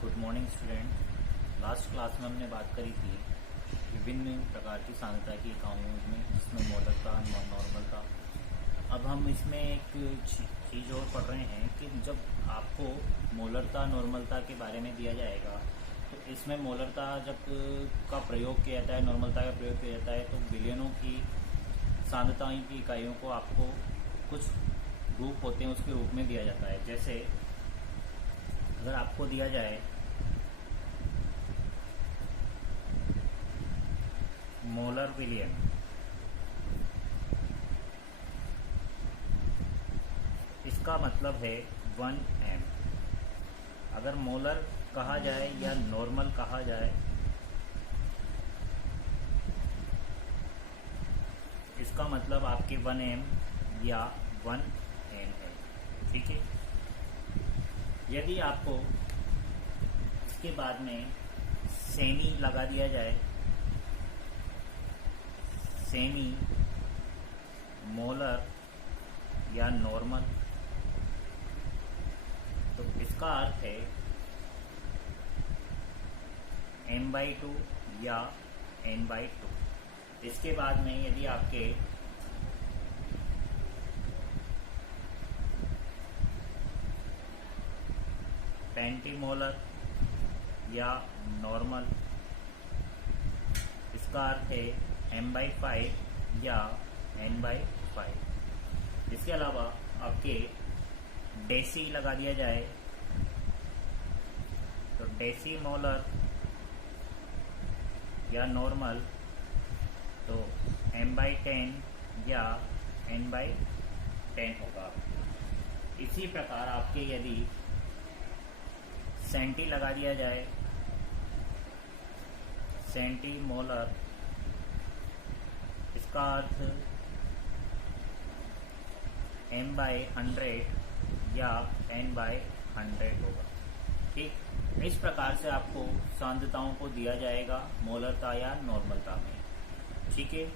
Good morning student. Last class में हमने बात करी थी विभिन्न प्रकार की सांद्रता की इकाइयों में, जिसमें मोलर था, नॉर्मल था। अब हम इसमें एक चीज़ और पढ़ रहे हैं कि जब आपको मोलरता नॉर्मलता के बारे में दिया जाएगा तो इसमें मोलरता जब का प्रयोग किया जाता है, नॉर्मलता का प्रयोग किया जाता है, तो बिलियनों की सांद्रता की इकाइयों को आपको कुछ रूप होते हैं उसके रूप में दिया जाता है। जैसे अगर आपको दिया जाए मोलर विलियन, इसका मतलब है 1m। अगर मोलर कहा जाए या नॉर्मल कहा जाए, इसका मतलब आपके 1m या 1n है। ठीक है। यदि आपको इसके बाद में सेमी लगा दिया जाए, सेमी मोलर या नॉर्मल, तो इसका अर्थ है m/2 या n/2। इसके बाद में यदि आपके पेंटीमोलर या नॉर्मल, इसका अर्थ है m/5 या n/5। इसके अलावा आपके डेसी लगा दिया जाए तो डेसी मोलर या नॉर्मल, तो m/10 या n/10 होगा। इसी प्रकार आपके यदि सेंटी लगा दिया जाए, सेंटी मोलर, इसका अर्थ m/100 या n/100 होगा। ठीक, इस प्रकार से आपको सांद्रताओं को दिया जाएगा मोलरता या नॉर्मलता में। ठीक है।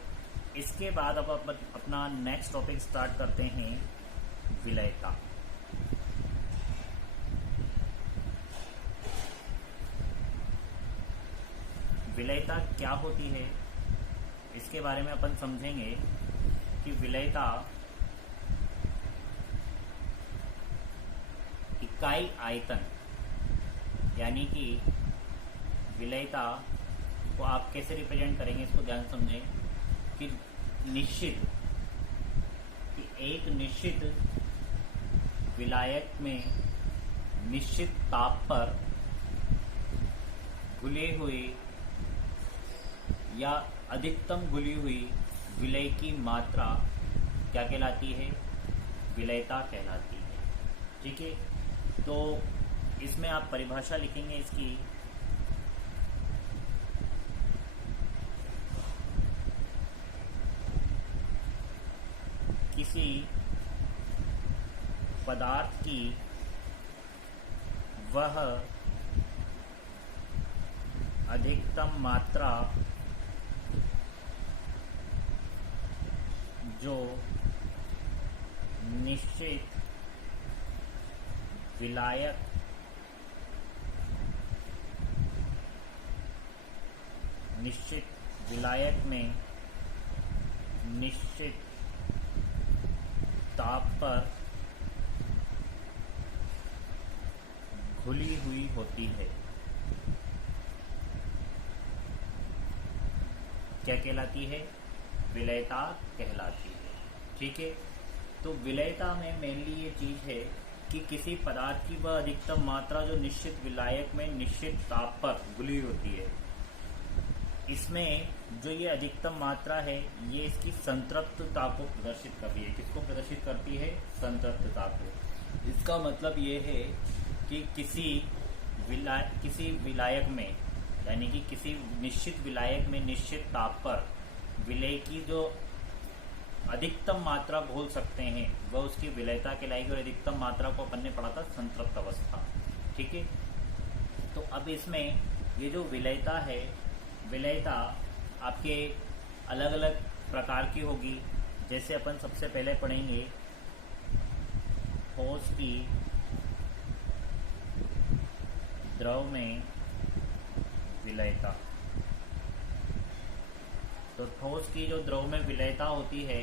इसके बाद अब अपना नेक्स्ट टॉपिक स्टार्ट करते हैं, विलयता। विलयता क्या होती है, इसके बारे में अपन समझेंगे कि विलयता इकाई आयतन, यानी कि विलयता को आप कैसे रिप्रेजेंट करेंगे, इसको ध्यान समझें कि एक निश्चित विलायक में निश्चित ताप पर घुले हुए या अधिकतम घुली हुई विलय की मात्रा क्या कहलाती है, विलयता कहलाती है। ठीक है। तो इसमें आप परिभाषा लिखेंगे इसकी, किसी पदार्थ की वह अधिकतम मात्रा जो निश्चित विलायक में निश्चित ताप पर घुली हुई होती है, क्या कहलाती है, विलयता कहलाती है। ठीक है। तो विलयता में मेनली ये चीज है कि किसी पदार्थ की वह अधिकतम मात्रा जो निश्चित विलायक में निश्चित ताप पर घुली होती है। इसमें जो ये अधिकतम मात्रा है, ये इसकी संतृप्तता को प्रदर्शित करती है। किसको प्रदर्शित करती है, संतृप्तता को। इसका मतलब ये है कि किसी विलायक में, यानी कि किसी निश्चित विलायक में निश्चित ताप पर विलय की जो अधिकतम मात्रा घोल सकते हैं वह उसकी विलयता कहलाएगी, और अधिकतम मात्रा को अपन ने पढ़ा था संतृप्त अवस्था। ठीक है। तो अब इसमें ये जो विलयता है, विलयता आपके अलग अलग प्रकार की होगी। जैसे अपन सबसे पहले पढ़ेंगे ठोस की द्रव में विलयता। तो ठोस की जो द्रव में विलयता होती है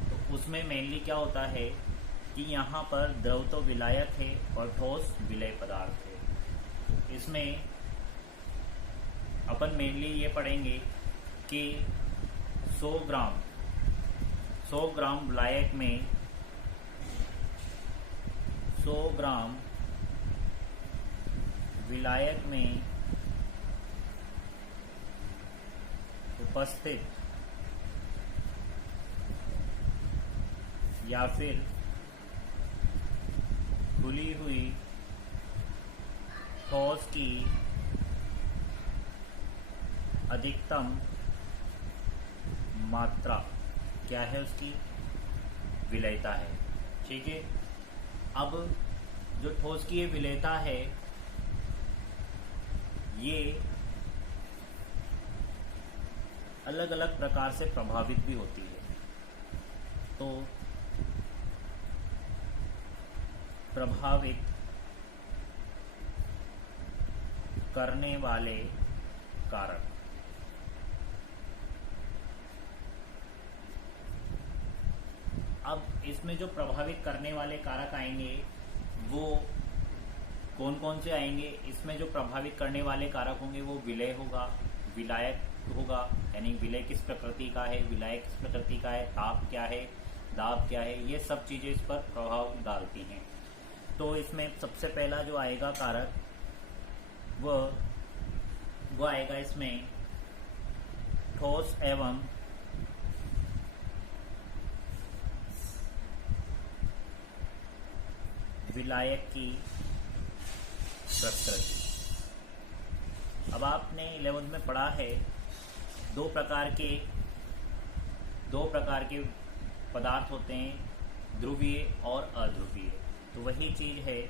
तो उसमें मेनली क्या होता है कि यहाँ पर द्रव तो विलायक है और ठोस विलय पदार्थ है। इसमें अपन मेनली ये पढ़ेंगे कि 100 ग्राम विलायक में 100 ग्राम विलायक में उपस्थित या फिर खुली हुई ठोस की अधिकतम मात्रा क्या है, उसकी विलयता है। ठीक है। अब जो ठोस की ये विलयता है ये अलग अलग प्रकार से प्रभावित भी होती है। तो प्रभावित करने वाले कारक, अब इसमें जो प्रभावित करने वाले कारक आएंगे वो कौन कौन से आएंगे। इसमें जो प्रभावित करने वाले कारक होंगे वो विलय होगा, विलायक होगा, यानी विलय किस प्रकृति का है, विलायक किस प्रकृति का है, ताप क्या है, दाब क्या है, ये सब चीज़ें इस पर प्रभाव डालती हैं। तो इसमें सबसे पहला जो आएगा कारक वो आएगा इसमें ठोस एवं विलायक की प्रकृति। अब आपने 11th में पढ़ा है दो प्रकार के पदार्थ होते हैं, ध्रुवीय और अध्रुवीय। तो वही चीज़ है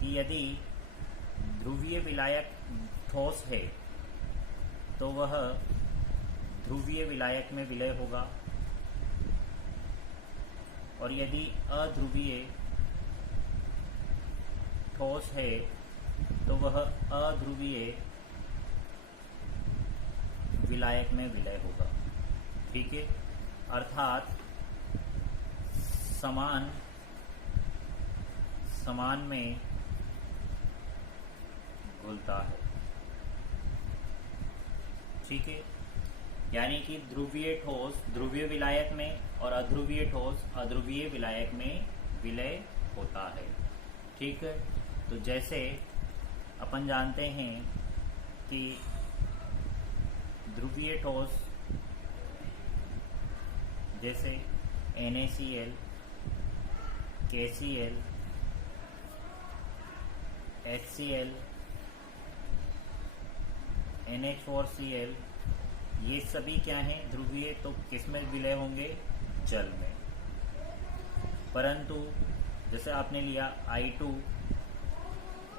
कि यदि ध्रुवीय विलायक ठोस है तो वह ध्रुवीय विलायक में विलय होगा, और यदि अध्रुवीय ठोस है तो वह अध्रुवीय विलायक में विलय होगा। ठीक है। अर्थात समान में घुलता है। ठीक है। यानी कि ध्रुवीय ठोस ध्रुवीय विलायक में और अध्रुवीय ठोस अध्रुवीय विलायक में विलय होता है। ठीक है। तो जैसे अपन जानते हैं कि ध्रुवीय ठोस जैसे NaCl, KCl, HCl, NH4Cl, ये सभी क्या हैं, ध्रुवीय। तो किस में विलय होंगे, जल में। परंतु जैसे आपने लिया I2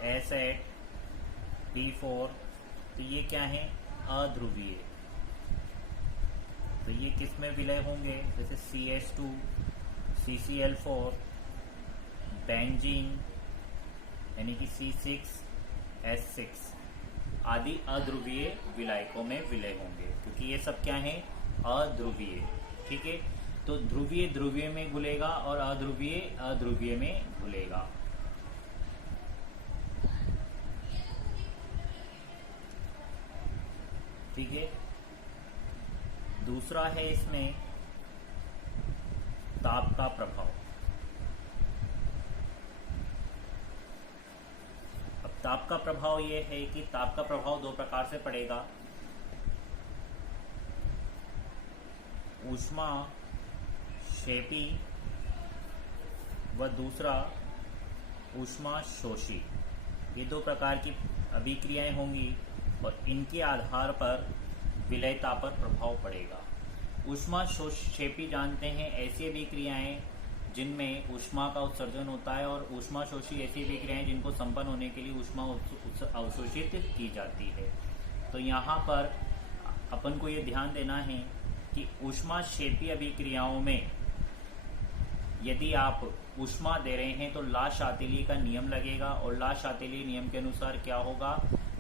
S8 P4, तो ये क्या है, अध्रुवीय। तो ये किस में विलय होंगे, जैसे CH2 CCl4 बेंजीन यानी कि C6H6 आदि अध्रुवीय विलायकों में विलय होंगे, क्योंकि ये सब क्या है, अध्रुवीय। ठीक है। तो ध्रुवीय ध्रुवीय में घुलेगा और अध्रुवीय अध्रुवीय में घुलेगा। ठीक है। दूसरा है इसमें ताप का प्रभाव। अब ताप का प्रभाव ये है कि ताप का प्रभाव दो प्रकार से पड़ेगा, ऊष्मा क्षेपी व दूसरा ऊष्मा शोषी। ये दो प्रकार की अभिक्रियाएं होंगी और इनके आधार पर विलयता पर प्रभाव पड़ेगा। ऊष्मा शोषी जानते हैं ऐसी अभिक्रियाएं जिनमें ऊष्मा का उत्सर्जन होता है, और ऊष्मा शोषी ऐसी अभिक्रियाएं जिनको संपन्न होने के लिए ऊष्मा अवशोषित की जाती है। तो यहाँ पर अपन को ये ध्यान देना है कि ऊष्मा क्षेपी अभिक्रियाओं में यदि आप ऊष्मा दे रहे हैं तो ला शातिली का नियम लगेगा, और ला शातिली नियम के अनुसार क्या होगा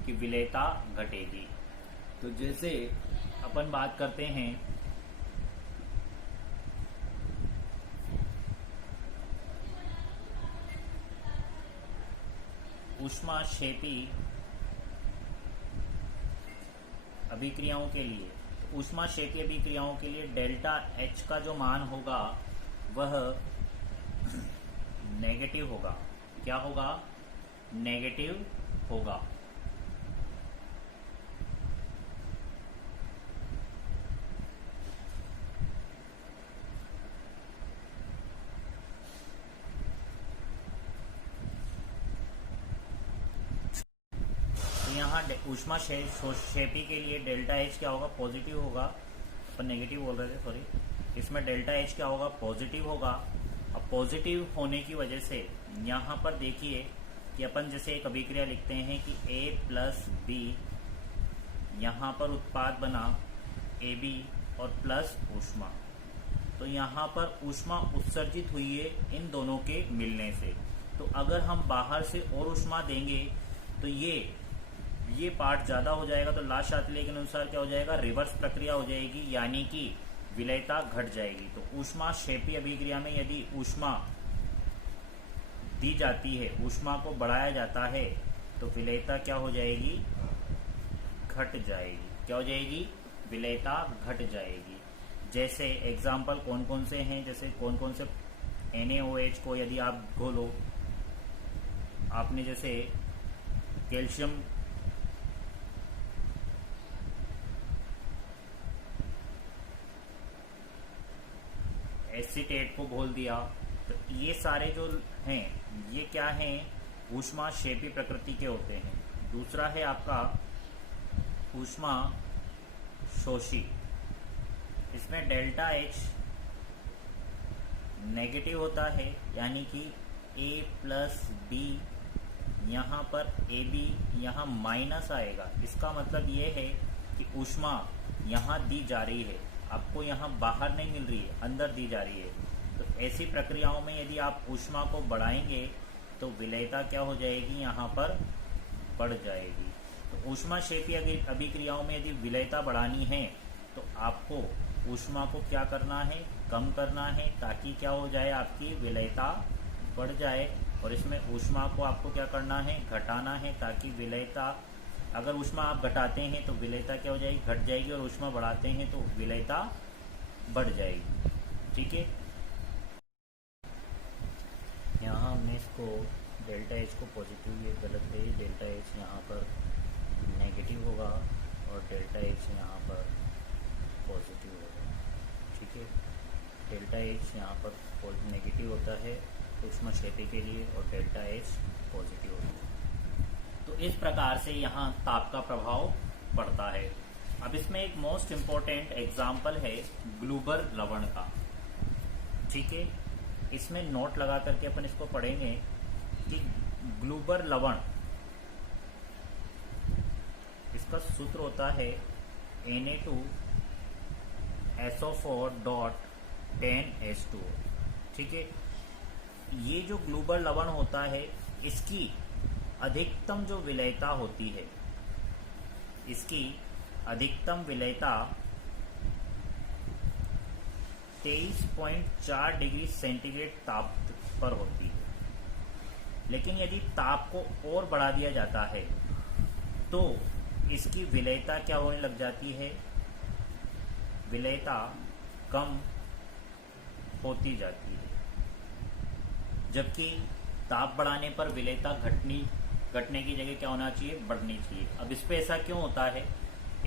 कि विलेयता घटेगी। तो जैसे अपन बात करते हैं ऊष्माक्षेपी अभिक्रियाओं के लिए, ऊष्माक्षेपी अभिक्रियाओं के लिए डेल्टा एच का जो मान होगा वह नेगेटिव होगा। क्या होगा? नेगेटिव होगा। यहाँ ऊष्माक्षेपी के लिए डेल्टा एच क्या होगा? पॉजिटिव होगा। अपन नेगेटिव बोल रहे थे, सॉरी। इसमें डेल्टा एच क्या होगा? पॉजिटिव होगा। अब पॉजिटिव होने की वजह से यहाँ पर देखिए कि अपन जैसे एक अभिक्रिया लिखते हैं कि A प्लस बी, यहाँ पर उत्पाद बना AB और प्लस ऊष्मा। तो यहाँ पर ऊष्मा उत्सर्जित हुई है इन दोनों के मिलने से। तो अगर हम बाहर से और ऊष्मा देंगे तो ये पार्ट ज़्यादा हो जाएगा, तो ला शातिली के अनुसार क्या हो जाएगा? रिवर्स प्रक्रिया हो जाएगी, यानी कि विलेयता घट जाएगी। तो ऊष्माक्षेपी अभिक्रिया में यदि ऊष्मा दी जाती है, ऊष्मा को बढ़ाया जाता है, तो विलेयता क्या हो जाएगी? घट जाएगी। क्या हो जाएगी? विलेयता घट जाएगी। जैसे एग्जाम्पल कौन कौन से हैं? जैसे कौन कौन से NaOH को यदि आप घोलो, आपने जैसे कैल्शियम एसीटेट को घोल दिया, तो ये सारे जो हैं ये क्या हैं? ऊष्माक्षेपी प्रकृति के होते हैं। दूसरा है आपका ऊष्मा शोषी। इसमें डेल्टा एच नेगेटिव होता है, यानी कि A प्लस बी, यहाँ पर AB यहाँ माइनस आएगा। इसका मतलब ये है कि ऊष्मा यहाँ दी जा रही है, आपको यहाँ बाहर नहीं मिल रही है, अंदर दी जा रही है। तो ऐसी प्रक्रियाओं में यदि आप ऊष्मा को बढ़ाएंगे तो विलेयता क्या हो जाएगी? यहाँ पर बढ़ जाएगी। तो ऊष्माक्षेपी अभिक्रियाओं में यदि विलेयता बढ़ानी है तो आपको ऊष्मा को क्या करना है? कम करना है, ताकि क्या हो जाए? आपकी विलेयता बढ़ जाए। और इसमें ऊष्मा को आपको क्या करना है? घटाना है, ताकि विलेयता, अगर ऊष्मा आप घटाते हैं तो विलेयता क्या हो जाएगी? घट जाएगी, और ऊष्मा बढ़ाते हैं तो विलेयता बढ़ जाएगी। ठीक है, यहाँ हमने इसको डेल्टा एच को पॉजिटिव, ये गलत है, डेल्टा एच यहाँ पर नेगेटिव होगा और डेल्टा एच यहाँ पर पॉजिटिव होगा। ठीक है, डेल्टा एच यहाँ पर नेगेटिव होता है ऊष्माक्षेपी के लिए, और डेल्टा एच पॉजिटिव होता है। तो इस प्रकार से यहाँ ताप का प्रभाव पड़ता है। अब इसमें एक मोस्ट इम्पोर्टेंट एग्जाम्पल है ग्लूबर लवण का। ठीक है, इसमें नोट लगा करके अपन इसको पढ़ेंगे कि ग्लूबर लवण, इसका सूत्र होता है Na2SO4.10H2। ठीक है, ये जो ग्लूबर लवण होता है इसकी अधिकतम जो विलेयता होती है, इसकी अधिकतम विलेयता 23.4 डिग्री सेंटीग्रेड ताप पर होती है। लेकिन यदि ताप को और बढ़ा दिया जाता है तो इसकी विलेयता क्या होने लग जाती है? विलेयता कम होती जाती है, जबकि ताप बढ़ाने पर विलेयता घटने की जगह क्या होना चाहिए? बढ़नी चाहिए। अब इस पे ऐसा क्यों होता है?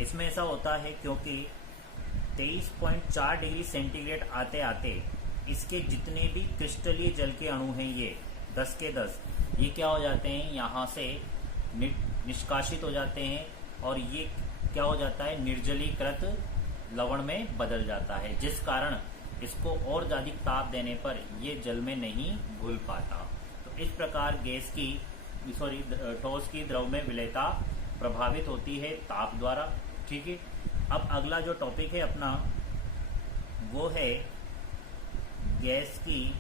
इसमें ऐसा होता है क्योंकि 23.4 डिग्री सेंटीग्रेड आते आते इसके जितने भी क्रिस्टलीय जल के अणु हैं, ये 10 के 10, ये क्या हो जाते हैं? यहाँ से निष्कासित हो जाते हैं, और ये क्या हो जाता है? निर्जलीकृत लवण में बदल जाता है, जिस कारण इसको और ज्यादा ताप देने पर ये जल में नहीं घुल पाता। तो इस प्रकार ठोस की द्रव में विलेयता प्रभावित होती है ताप द्वारा। ठीक है, अब अगला जो टॉपिक है अपना वो है गैस की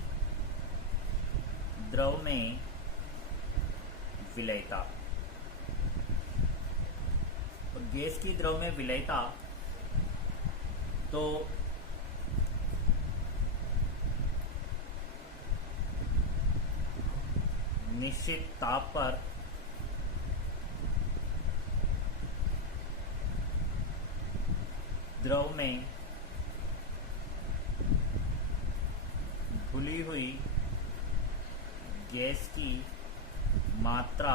द्रव में विलयता। और गैस की द्रव में विलयता तो निश्चित ताप पर द्रव में घुली हुई गैस की मात्रा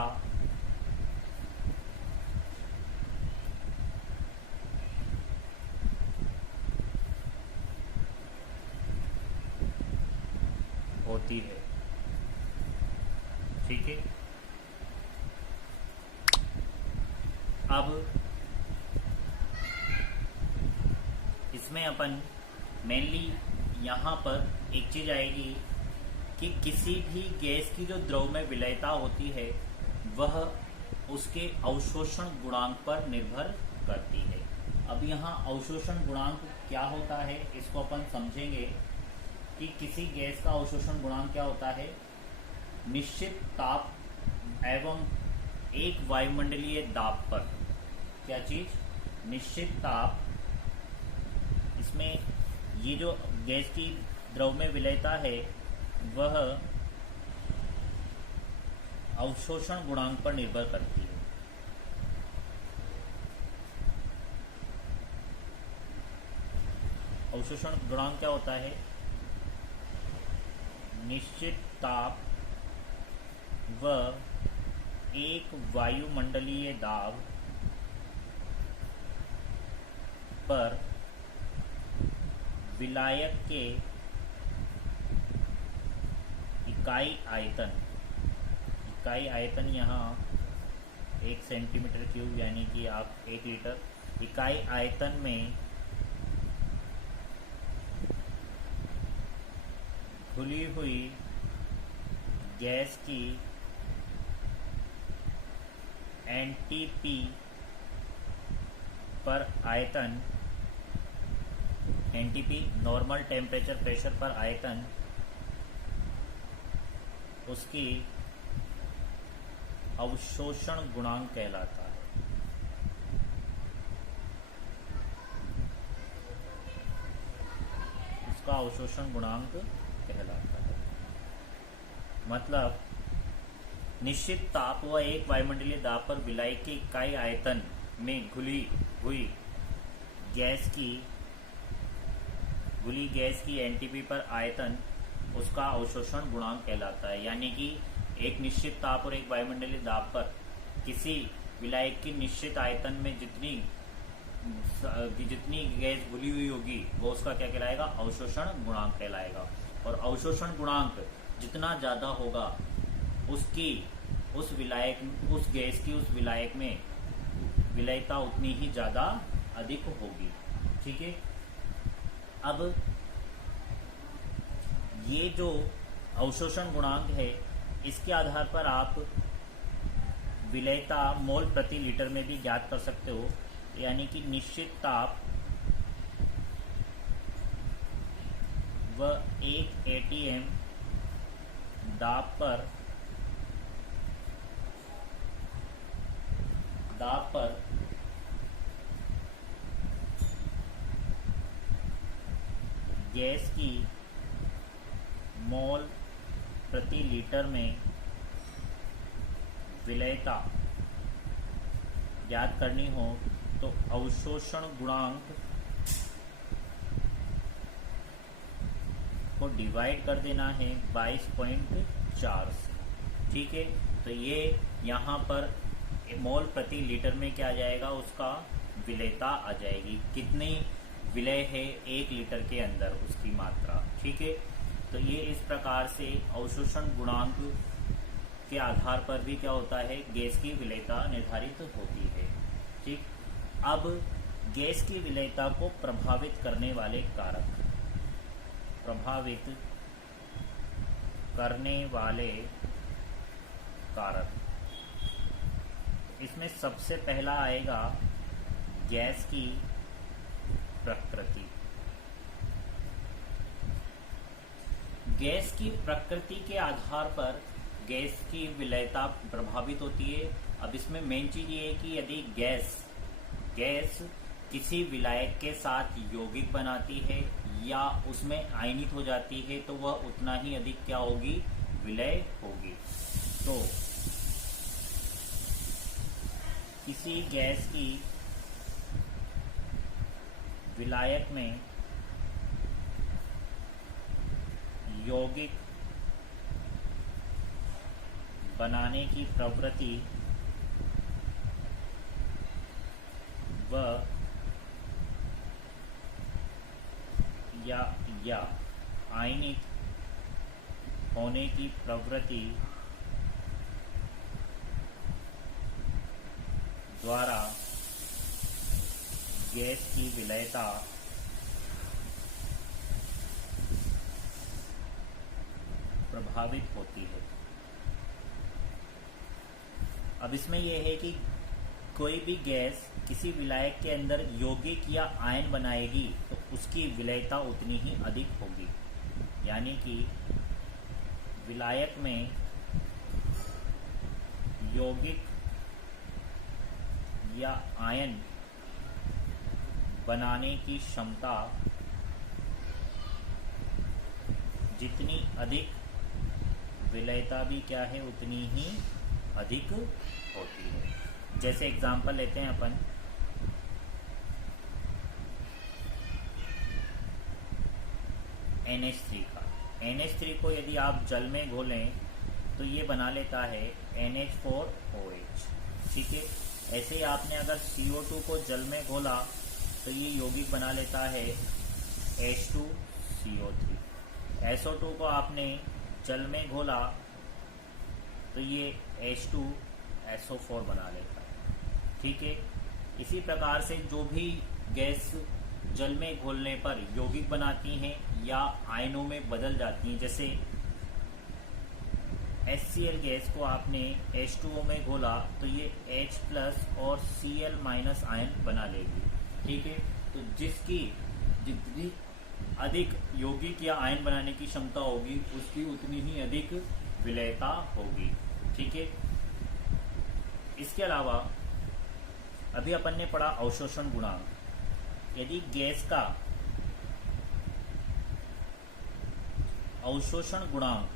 होती है। ठीक है, अब इसमें अपन मेनली यहाँ पर एक चीज आएगी कि किसी भी गैस की जो द्रव में विलयता होती है वह उसके अवशोषण गुणांक पर निर्भर करती है। अब यहाँ अवशोषण गुणांक क्या होता है इसको अपन समझेंगे कि किसी गैस का अवशोषण गुणांक क्या होता है। निश्चित ताप एवं एक वायुमंडलीय दाब पर, क्या चीज, निश्चित ताप, इसमें ये जो गैस की द्रव में विलयता है वह अवशोषण गुणांक पर निर्भर करती है। अवशोषण गुणांक क्या होता है? निश्चित ताप व एक वायुमंडलीय दाब पर विलायक के इकाई आयतन यहाँ 1 सेंटीमीटर क्यूब यानी कि आप 1 लीटर, इकाई आयतन में घुली हुई गैस की एनटीपी पर आयतन, एनटीपी नॉर्मल टेम्परेचर प्रेशर पर आयतन, उसकी अवशोषण गुणांक कहलाता है। उसका अवशोषण गुणांक कहलाता है। मतलब निश्चित ताप व एक वायुमंडलीय दाब पर विलायक की इकाई आयतन में घुली गैस की एनटीपी पर आयतन उसका अवशोषण गुणांक कहलाता है। यानी कि एक निश्चित ताप और एक वायुमंडलीय दाब पर किसी विलायक की निश्चित आयतन में जितनी गैस घुली हुई होगी वो उसका क्या कहलाएगा? अवशोषण गुणांक कहलाएगा। और अवशोषण गुणांक जितना ज्यादा होगा उसकी उस गैस की उस विलायक में विलयता उतनी ही ज्यादा अधिक होगी। ठीक है, अब ये जो अवशोषण गुणांक है इसके आधार पर आप विलयता मोल प्रति लीटर में भी ज्ञात कर सकते हो। यानी कि निश्चित ताप व 1 एटीएम दाब पर गैस की मोल प्रति लीटर में विलयता ज्ञात करनी हो तो अवशोषण गुणांक को डिवाइड कर देना है 22.4 से। ठीक है, तो ये यहाँ पर मोल प्रति लीटर में क्या आ जाएगा? उसका विलयता आ जाएगी। कितनी विलय है 1 लीटर के अंदर, उसकी मात्रा। ठीक है, तो ये इस प्रकार से अवशोषण गुणांक के आधार पर भी क्या होता है? गैस की विलयता निर्धारित होती है। ठीक, अब गैस की विलयता को प्रभावित करने वाले कारक, इसमें सबसे पहला आएगा गैस की प्रकृति। गैस की प्रकृति के आधार पर गैस की विलयता प्रभावित होती है। अब इसमें मेन चीज ये है कि यदि गैस किसी विलायक के साथ यौगिक बनाती है या उसमें आयनित हो जाती है तो वह उतना ही अधिक क्या होगी, विलय होगी। तो किसी गैस की विलायक में यौगिक बनाने की प्रवृत्ति व या आयनित होने की प्रवृत्ति द्वारा गैस की विलयता प्रभावित होती है। अब इसमें यह है कि कोई भी गैस किसी विलायक के अंदर यौगिक या आयन बनाएगी तो उसकी विलयता उतनी ही अधिक होगी। यानी कि विलायक में यौगिक या आयन बनाने की क्षमता जितनी अधिक, विलयता भी क्या है उतनी ही अधिक होती है। जैसे एग्जांपल लेते हैं अपन, NH3 का। NH3 को यदि आप जल में घोलें तो ये बना लेता है NH4OH, ठीक है। ऐसे ही आपने अगर CO2 को जल में घोला तो ये यौगिक बना लेता है H2CO3। SO2 को आपने जल में घोला तो ये H2SO4 बना लेता है, ठीक है। इसी प्रकार से जो भी गैस जल में घोलने पर यौगिक बनाती हैं या आयनों में बदल जाती हैं, जैसे HCl गैस को आपने H2O में घोला तो ये H+ और Cl- आयन बना लेगी, ठीक है। तो जिसकी जितनी अधिक यौगिक या आयन बनाने की क्षमता होगी उसकी उतनी ही अधिक विलयता होगी, ठीक है। इसके अलावा अभी अपन ने पढ़ा अवशोषण गुणांक। यदि गैस का अवशोषण गुणांक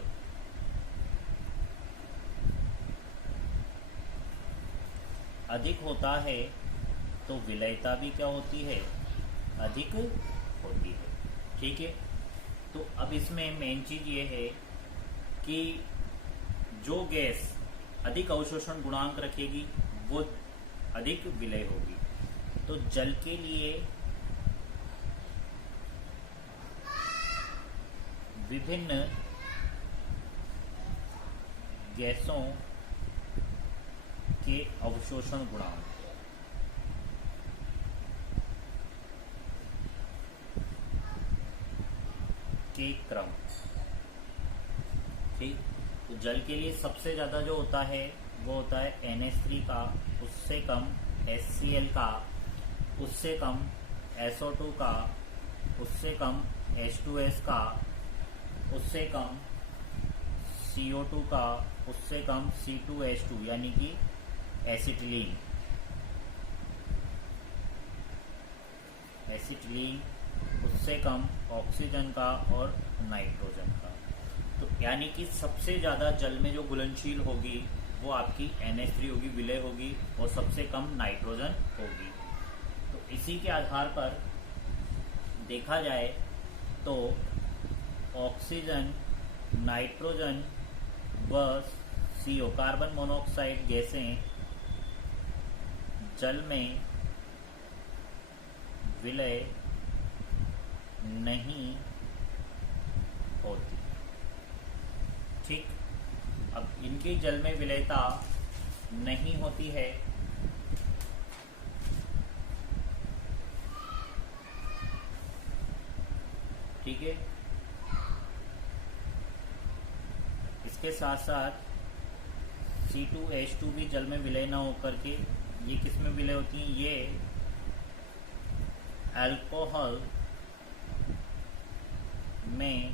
अधिक होता है तो विलयता भी क्या होती है, अधिक होती है, ठीक है। तो अब इसमें मेन चीज ये है कि जो गैस अधिक अवशोषण गुणांक रखेगी वो अधिक विलय होगी। तो जल के लिए विभिन्न गैसों के अवशोषण गुणांक के क्रम, ठीक। तो जल के लिए सबसे ज्यादा जो होता है वो होता है NH3 का, उससे कम HCl का, उससे कम SO2 का, उससे कम H2S का, उससे कम CO2 का, उससे कम C2H2 यानी कि एसिटिलीन, उससे कम ऑक्सीजन का और नाइट्रोजन का। तो यानी कि सबसे ज़्यादा जल में जो घुलनशील होगी वो आपकी NH3 होगी, विलय होगी, और सबसे कम नाइट्रोजन होगी। तो इसी के आधार पर देखा जाए तो ऑक्सीजन, नाइट्रोजन व CO कार्बन मोनोऑक्साइड गैसें जल में विलय नहीं होती, ठीक। अब इनकी जल में विलयता नहीं होती है ठीक है। इसके साथ साथ C2H2 भी जल में विलय न होकर के ये किस में विलय होती हैं, ये अल्कोहल में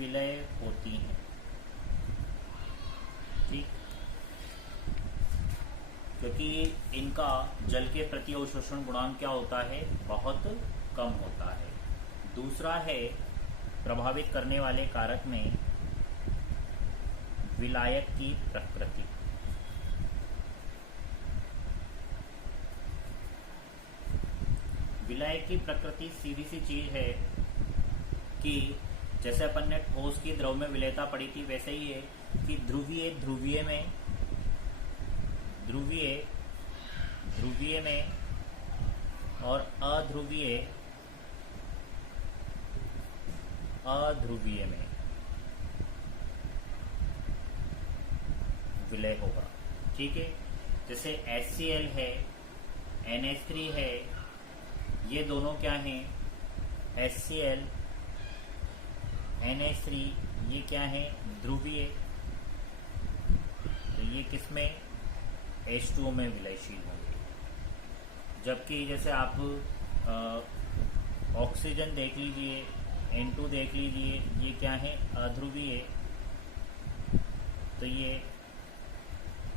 विलय होती हैं। ठीक, क्योंकि इनका जल के प्रति अवशोषण गुणांक क्या होता है, बहुत कम होता है। दूसरा है प्रभावित करने वाले कारक में विलायक की प्रकृति। विलायक की प्रकृति सीधी सी चीज है कि जैसे अपन ने ठोस की द्रव में विलेयता पढ़ी थी, वैसे ही है कि ध्रुवीय ध्रुवीय में और अध्रुवीय में विलय होगा। ठीक है, जैसे HCl है, NH3 है, ये दोनों क्या हैं, HCl NH3, ये क्या है, ध्रुवीय। तो ये किसमें, H2O में विलयशील होंगे। जबकि जैसे आप ऑक्सीजन देख लीजिए, N2 देख लीजिए, ये क्या है, अध्रुवीय। तो ये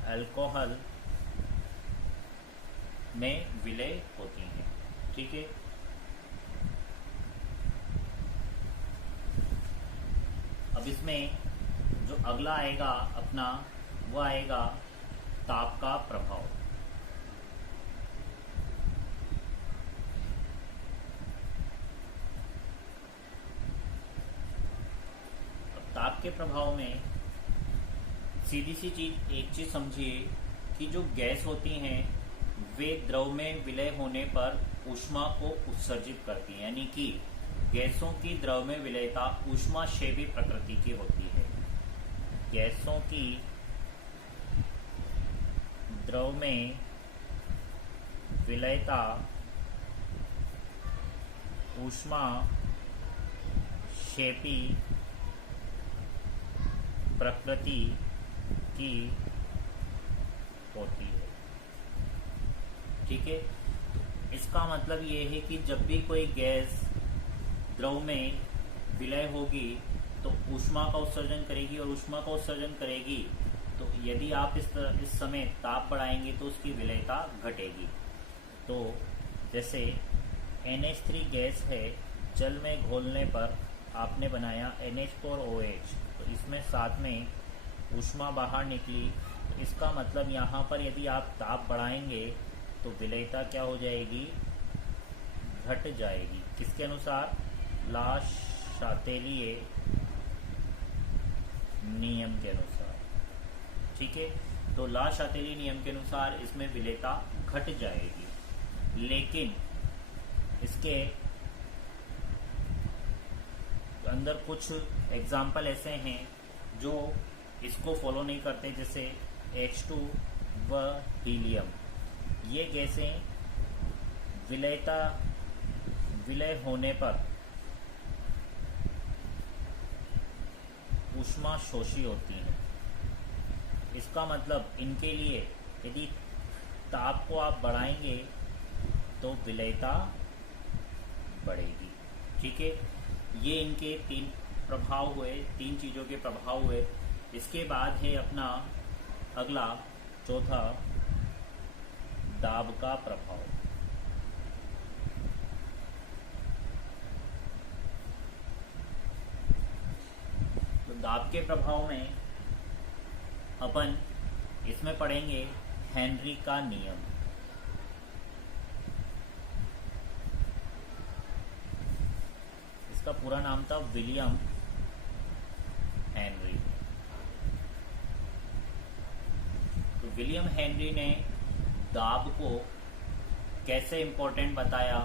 अल्कोहल में विलय होती हैं। ठीक है, अब इसमें जो अगला आएगा अपना, वो आएगा ताप का प्रभाव। अब ताप के प्रभाव में सीधी सी चीज, एक चीज समझिए कि जो गैस होती हैं वे द्रव में विलय होने पर ऊष्मा को उत्सर्जित करती हैं, यानी कि गैसों की द्रव में विलयता ऊष्माक्षेपी प्रकृति की होती है। गैसों की द्रव में विलयता ऊष्माक्षेपी प्रकृति की होती है। ठीक है, इसका मतलब ये है कि जब भी कोई गैस द्रव में विलय होगी तो ऊष्मा का उत्सर्जन करेगी, और ऊष्मा का उत्सर्जन करेगी तो यदि आप इस समय ताप बढ़ाएंगे तो उसकी विलयता घटेगी। तो जैसे NH3 गैस है, जल में घोलने पर आपने बनाया NH4OH, तो इसमें साथ में ऊष्मा बाहर निकली। तो इसका मतलब यहाँ पर यदि आप ताप बढ़ाएंगे तो विलयता क्या हो जाएगी, घट जाएगी। किसके अनुसार, ला शातेलीय नियम के अनुसार। ठीक है, तो ला शातेली नियम के अनुसार इसमें विलयता घट जाएगी। लेकिन इसके अंदर कुछ एग्जाम्पल ऐसे हैं जो इसको फॉलो नहीं करते, जैसे H2 व हीलियम। ये गैसें विलय होने पर ऊष्मा शोषी होती हैं। इसका मतलब इनके लिए यदि ताप को आप बढ़ाएंगे तो विलयता बढ़ेगी। ठीक है, ये इनके तीन प्रभाव हुए, तीन चीज़ों के प्रभाव हुए। इसके बाद है अपना अगला चौथा, दाब का प्रभाव। तो दाब के प्रभाव में अपन इसमें पढ़ेंगे हेनरी का नियम। इसका पूरा नाम था विलियम हेनरी। तो विलियम हेनरी ने दाब को कैसे इंपॉर्टेंट बताया,